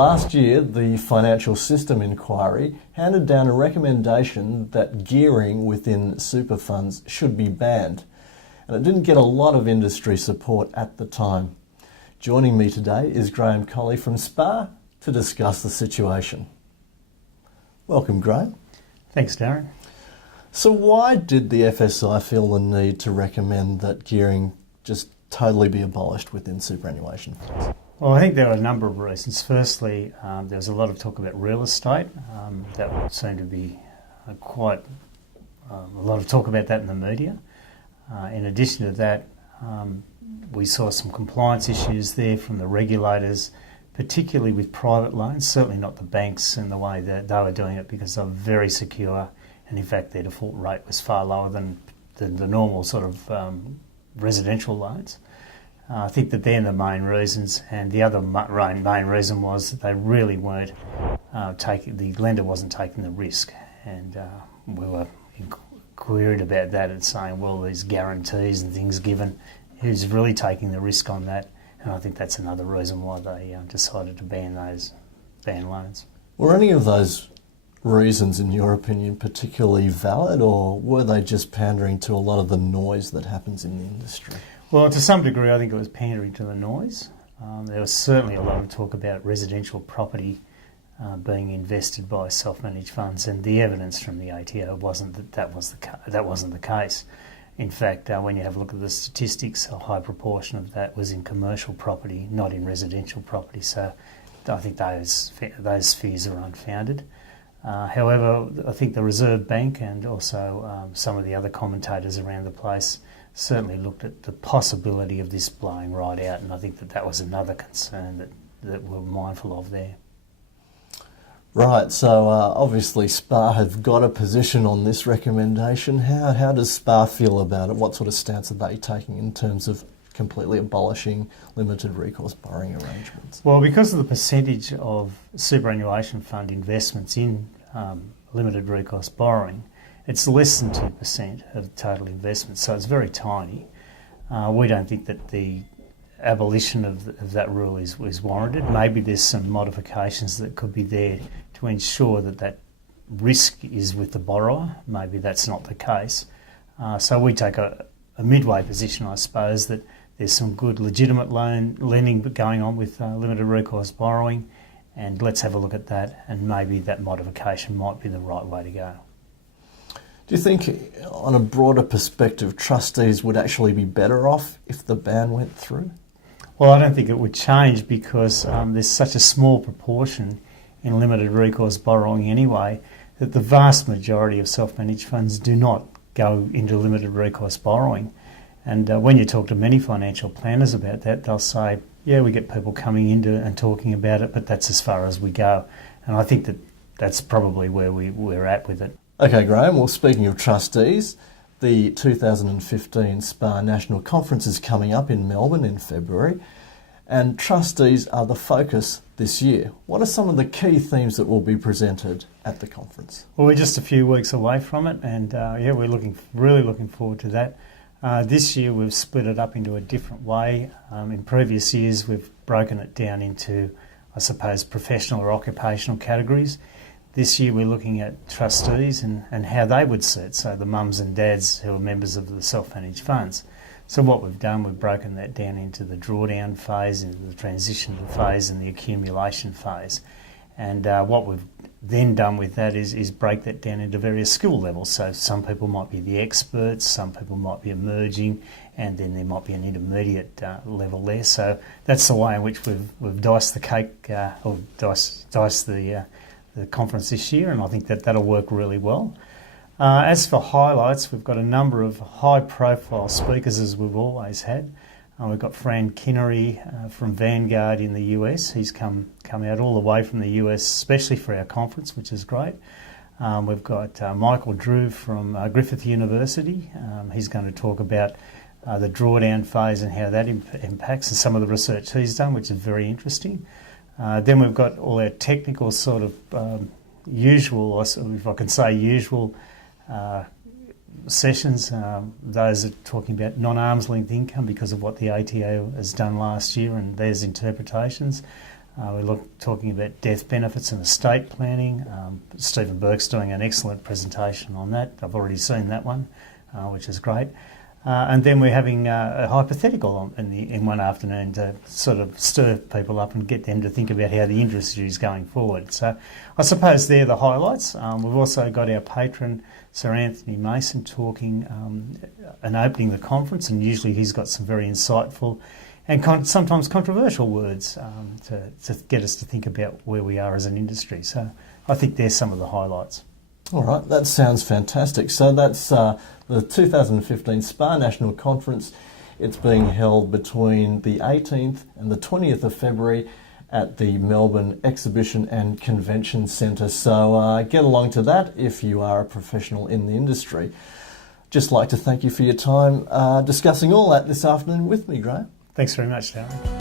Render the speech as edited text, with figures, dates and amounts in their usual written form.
Last year, the Financial System Inquiry handed down a recommendation that gearing within super funds should be banned, and it didn't get a lot of industry support at the time. Joining me today is Graeme Colley from SPAA to discuss the situation. Welcome, Graeme. Thanks, Darren. So why did the FSI feel the need to recommend that gearing just totally be abolished within superannuation funds? Well, I think there are a number of reasons. Firstly, there was a lot of talk about real estate. That seemed to be quite a lot of talk about that in the media. In addition to that, we saw some compliance issues there from the regulators, particularly with private loans, certainly not the banks in the way that they were doing it, because they were very secure, and in fact their default rate was far lower than the normal sort of residential loans. I think that they're the main reasons, and the other main reason was that they really weren't the lender wasn't taking the risk, and we were queried about that and saying, well, these guarantees and things given, who's really taking the risk on that? And I think that's another reason why they decided to ban loans. Were any of those reasons, in your opinion, particularly valid, or were they just pandering to a lot of the noise that happens in the industry? Well, to some degree, I think it was pandering to the noise. There was certainly a lot of talk about residential property being invested by self-managed funds, and the evidence from the ATO wasn't that wasn't the case. In fact, when you have a look at the statistics, a high proportion of that was in commercial property, not in residential property. So I think those fears are unfounded. However, I think the Reserve Bank and also some of the other commentators around the place certainly looked at the possibility of this blowing right out, and I think that was another concern that we're mindful of there. Right, so obviously SPAA have got a position on this recommendation. How does SPAA feel about it? What sort of stance are they taking in terms of completely abolishing limited recourse borrowing arrangements? Well, because of the percentage of superannuation fund investments in limited recourse borrowing, it's less than 2% of total investment, so it's very tiny. We don't think that the abolition of that rule is warranted. Maybe there's some modifications that could be there to ensure that risk is with the borrower. Maybe that's not the case. So we take a midway position, I suppose, that there's some good legitimate lending going on with limited recourse borrowing, and let's have a look at that, and maybe that modification might be the right way to go. Do you think, on a broader perspective, trustees would actually be better off if the ban went through? Well, I don't think it would change, because there's such a small proportion in limited recourse borrowing anyway that the vast majority of self-managed funds do not go into limited recourse borrowing. And when you talk to many financial planners about that, they'll say, yeah, we get people coming into and talking about it, but that's as far as we go. And I think that's probably where we're at with it. Okay, Graeme, well, speaking of trustees, the 2015 SPAA National Conference is coming up in Melbourne in February, and trustees are the focus this year. What are some of the key themes that will be presented at the conference? Well, we're just a few weeks away from it, and we're really looking forward to that. This year we've split it up into a different way. In previous years we've broken it down into, I suppose, professional or occupational categories. This year we're looking at trustees and how they would see it, so the mums and dads who are members of the self-managed funds. So what we've done, we've broken that down into the drawdown phase, into the transition phase and the accumulation phase. And what we've then done with that is break that down into various skill levels. So some people might be the experts, some people might be emerging, and then there might be an intermediate level there. So that's the way in which we've diced the cake, or diced the conference this year, and I think that'll work really well. As for highlights, we've got a number of high-profile speakers, as we've always had. We've got Fran Kinnery from Vanguard in the US. He's come out all the way from the US, especially for our conference, which is great. We've got Michael Drew from Griffith University. He's going to talk about the drawdown phase and how that impacts, and some of the research he's done, which is very interesting. Then we've got all our technical sort of usual, if I can say usual, sessions. Those are talking about non-arm's length income because of what the ATO has done last year and there's interpretations. We're talking about death benefits and estate planning. Stephen Burke's doing an excellent presentation on that. I've already seen that one, which is great. And then we're having a hypothetical in one afternoon to sort of stir people up and get them to think about how the industry is going forward. So I suppose they're the highlights. We've also got our patron, Sir Anthony Mason, talking and opening the conference, and usually he's got some very insightful and sometimes controversial words to get us to think about where we are as an industry. So I think there's some of the highlights. All right, that sounds fantastic. So that's the 2015 SPAA National Conference. It's being held between the 18th and the 20th of February at the Melbourne Exhibition and Convention Centre. So get along to that if you are a professional in the industry. Just like to thank you for your time discussing all that this afternoon with me, Graeme. Thanks very much, Darren.